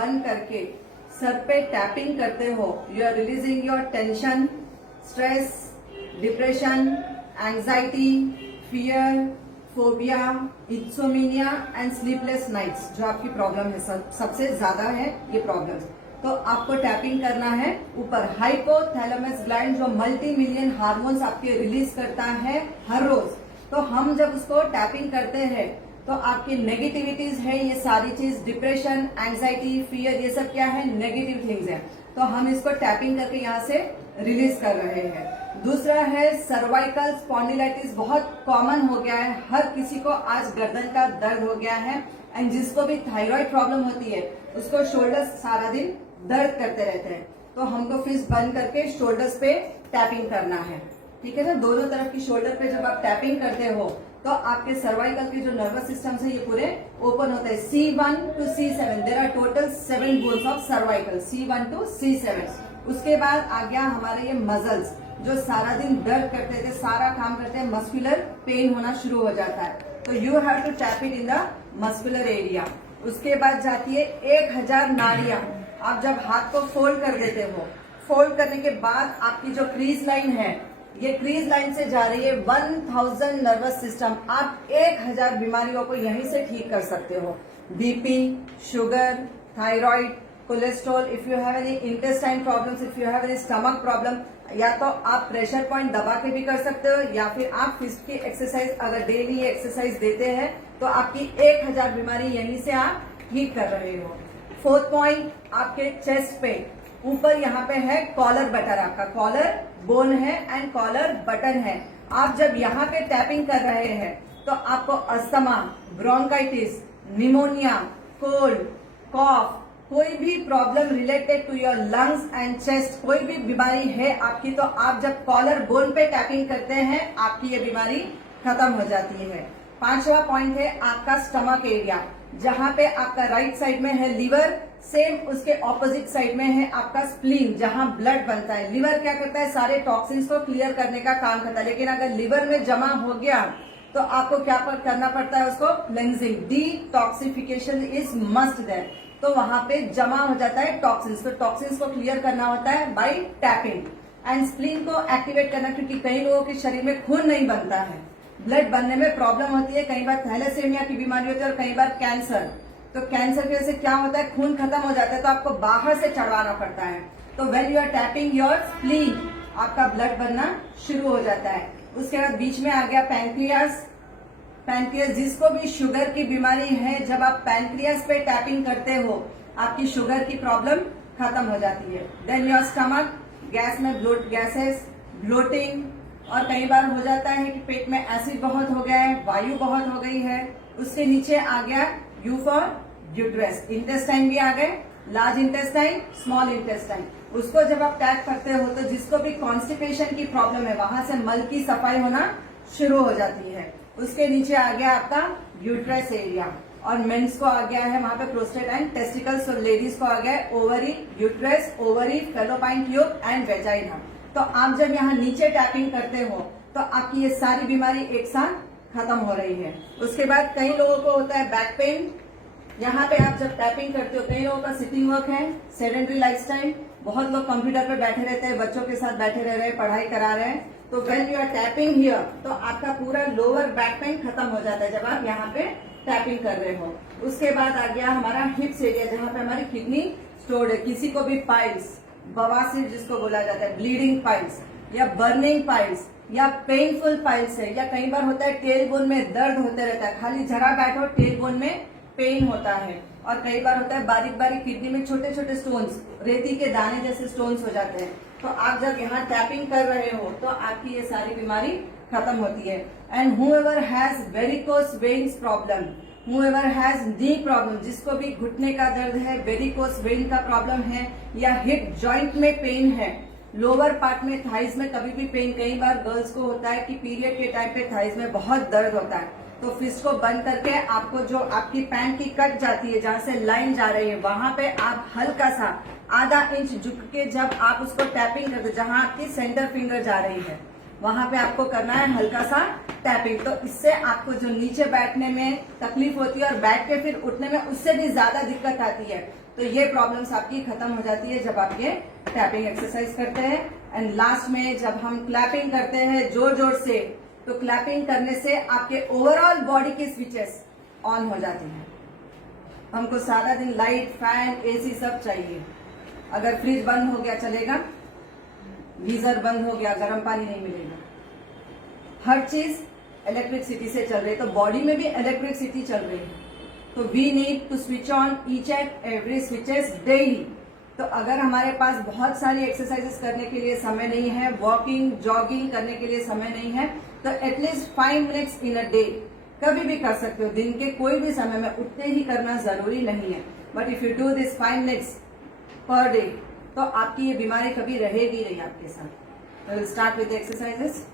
बंद करके सर पे टैपिंग करते हो, you are releasing your tension, stress, depression, anxiety, fear, phobia, insomnia and sleepless nights, जो आपकी प्रॉब्लम है, सबसे ज्यादा है ये प्रॉब्लम। तो आपको टैपिंग करना है ऊपर हाइपोथैलेमस ग्लैंड, जो मल्टी मिलियन हार्मोन्स आपके रिलीज करता है हर रोज। तो हम जब उसको टैपिंग करते हैं तो आपकी नेगेटिविटीज है, ये सारी चीज, डिप्रेशन, एंजाइटी, फियर, ये सब क्या है, नेगेटिव थिंग्स है। तो हम इसको टैपिंग करके यहाँ से रिलीज कर रहे हैं। दूसरा है सर्वाइकल स्पॉन्डिलाइटिस, बहुत कॉमन हो गया है, हर किसी को आज गर्दन का दर्द हो गया है। एंड जिसको भी थायराइड प्रॉब्लम होती है उसको शोल्डर्स सारा दिन दर्द करते रहते हैं। तो हमको फिस्ट बंद करके शोल्डर्स पे टैपिंग करना है, ठीक है ना। दोनों तरफ की शोल्डर पे जब आप टैपिंग करते हो तो आपके सर्वाइकल के जो नर्वस सिस्टम है ये पूरे ओपन होते हैं। C1 to C7 there are total 7 bones of cervical, C1 to C7। उसके बाद आ गया हमारे ये मसल्स, जो सारा दिन दर्द करते थे, सारा काम करते हैं, मस्कुलर पेन होना शुरू हो जाता है। तो you have to tap it in the muscular area. उसके बाद जाती है 1000 नाड़ियां। आप जब हाथ को फोल्ड कर देते हो, फोल्ड करने के बाद आपकी जो क्रीज लाइन है, ये क्रीज लाइन से जा रही है 1000 नर्वस सिस्टम। आप 1000 बीमारियों को यहीं से ठीक कर सकते हो। BP, sugar, thyroid, cholesterol, if you have any intestine problems, if you have any stomach problem, या तो आप प्रेशर पॉइंट दबा के भी कर सकते हो, या फिर आप फिस्ट की एक्सरसाइज अगर डेली ये एक्सरसाइज देते हैं तो आपकी 1000 बीमारी यहीं से आप ठीक कर रहे हो। 4th पॉइंट, आपके चेस्ट पे ऊपर यहाँ पे है कॉलर बटन, आपका कॉलर बोन है एंड कॉलर बटन है। आप जब यहाँ पे टैपिंग कर रहे हैं तो आपको asthma, bronchitis, pneumonia, cold, cough, कोई भी problem related to your lungs and chest, कोई भी बीमारी है आपकी, तो आप जब कॉलर बोन पे टैपिंग करते हैं आपकी ये बीमारी खत्म हो जाती है। 5वां पॉइंट है आपका स्टमक एरिया, जहां पे आपका राइट साइड में है लिवर, सेम उसके ऑपोजिट साइड में है आपका स्प्लीन, जहां ब्लड बनता है। लिवर क्या करता है, सारे टॉक्सिन्स को क्लियर करने का काम करता है, लेकिन अगर लिवर में जमा हो गया तो आपको क्या करना पड़ता है, उसको cleansing, detoxification is must there. तो वहां पे जमा हो जाता है टॉक्सिन्स, तो टॉक्सिन्स को क्लियर करना होता है बाय टैपिंग। एंड स्प्लीन को एक्टिवेट करना, क्योंकि कई लोगों के शरीर में खून नहीं बनता है, ब्लड बनने में प्रॉब्लम होती है, कई बार थैलेसेमिया की बीमारी होती है और कई बार कैंसर। तो कैंसर की वजह से क्या होता है, खून खत्म हो जाता है, तो आपको बाहर से चढ़वाना पड़ता है। तो when you are tapping your spleen, आपका ब्लड बनना शुरू हो जाता है। उसके बाद बीच में आ गया पैंक्रियास। पैंक्रियास, जिसको भी शुगर की बीमारी है, जब आप पैंक्रियास पे टैपिंग करते हो आपकी शुगर की प्रॉब्लम खत्म हो जाती है। देन योर स्टमक, गैस में गैसेस, ब्लोटिंग, और कई बार हो जाता है कि पेट में एसिड बहुत हो गया है, वायु बहुत हो गई है। उसके नीचे आ गया यू फॉर यूट्रस, इंटेस्टाइन भी आ गए, लार्ज इंटेस्टाइन, स्मॉल इंटेस्टाइन। उसको जब आप टैप करते हो तो जिसको भी कॉन्स्टिपेशन की प्रॉब्लम है वहां से मल की सफाई होना शुरू हो जाती है। उसके नीचे आ गया आपका यूट्रस एरिया, और मेंस को आ गया है वहां पे प्रोस्टेट एंड टेस्टिकल्स, और लेडीज को आ गया है ovary, uterus, ovary, fallopian tube and vagina. तो आप जब यहाँ नीचे टैपिंग करते हो तो आपकी ये सारी बीमारी एक साथ खत्म हो रही है। उसके बाद कई लोगों को होता है बैक पेन, यहाँ पे आप जब टैपिंग करते हो, कई लोगों का सिटिंग वर्क है, सेडेंटरी लाइफस्टाइल, बहुत लोग कंप्यूटर पे बैठे रहते हैं, बच्चों के साथ बैठे रह रहे हैं, पढ़ाई करा रहे हैं। तो when you are tapping here तो आपका पूरा लोअर बैक पेन खत्म हो जाता है जब आप यहाँ पे टैपिंग कर रहे हो। उसके बाद आ गया हमारा हिप्स एरिया, जहाँ पे हमारी किडनी स्टोर्ड है। किसी को भी पाइल्स, बवासीर जिसको बोला जाता है, ब्लीडिंग पाइल्स या बर्निंग पाइल्स या पेनफुल पाइल्स है, या कई बार होता है टेल बोन में दर्द होते रहता है, खाली जरा बैठो टेल बोन में पेन होता है। और कई बार होता है बारीक बारीक किडनी में छोटे छोटे स्टोन्स, रेती के दाने जैसे स्टोन्स हो जाते हैं। तो आप जब यहाँ टैपिंग कर रहे हो तो आपकी ये सारी बीमारी खत्म होती है। And whoever has varicose veins problem, whoever has knee problem, जिसको भी घुटने का दर्द है, वेरिकोस वेन का प्रॉब्लम है, या हिप जॉइंट में पेन है, लोअर पार्ट में थाइज में कभी भी पेन, कई बार गर्ल्स को होता है कि पीरियड के टाइम पे थाइज में बहुत दर्द होता है, तो फिस्ट को बंद करके आपको जो आपकी पैंट की कट जाती है, जहां से लाइन जा रही है, वहां पे आप हल्का सा आधा इंच झुक के जब आप उसको टैपिंग करते, जहां आपकी सेंटर फिंगर जा रही है वहां पे आपको करना है हल्का सा टैपिंग। तो इससे आपको जो नीचे बैठने में तकलीफ होती है और बैठ के फिर उठने में उससे भी ज्यादा दिक्कत आती है, तो ये प्रॉब्लम्स आपकी खत्म हो जाती है जब आप ये टैपिंग एक्सरसाइज करते हैं। एंड लास्ट में जब हम क्लैपिंग करते हैं जोर जोर से, तो क्लैपिंग करने से आपके ओवरऑल बॉडी के स्विचेस ऑन हो जाती हैं। हमको सारा दिन लाइट, फैन, एसी सब चाहिए। अगर फ्रिज बंद हो गया चलेगा, गीजर बंद हो गया गर्म पानी नहीं मिलेगा। हर चीज इलेक्ट्रिसिटी से चल रही है, तो बॉडी में भी इलेक्ट्रिसिटी चल रही है। तो we need to switch on each and every switches daily. तो अगर हमारे पास बहुत सारी एक्सरसाइजेस करने के लिए समय नहीं है, वॉकिंग, जॉगिंग करने के लिए समय नहीं है, तो at least 5 minutes in a day कभी भी कर सकते हो। दिन के कोई भी समय में, उठते ही करना जरूरी नहीं है। But if you do this 5 minutes per day, तो आपकी ये बीमारी कभी रहेगी नहीं आपके साथ। Will start with exercises.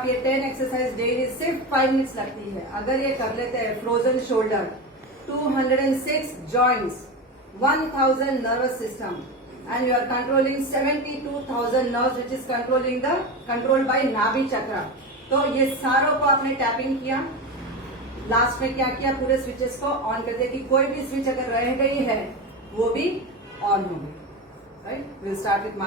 आप ये 10 एक्सरसाइज डेली सिर्फ 5 मिनट्स लगती है, अगर ये कर लेते हैं frozen shoulder, 206 joints, 1000 nervous system, and you are controlling 72,000 nerves, which is controlled by नाभि चक्र। तो ये सारों को आपने टैपिंग किया, लास्ट में क्या किया, पूरे स्विचेस को ऑन कर दिया कि कोई भी स्विच अगर रह गई है वो भी ऑन हो गई। Right, will start with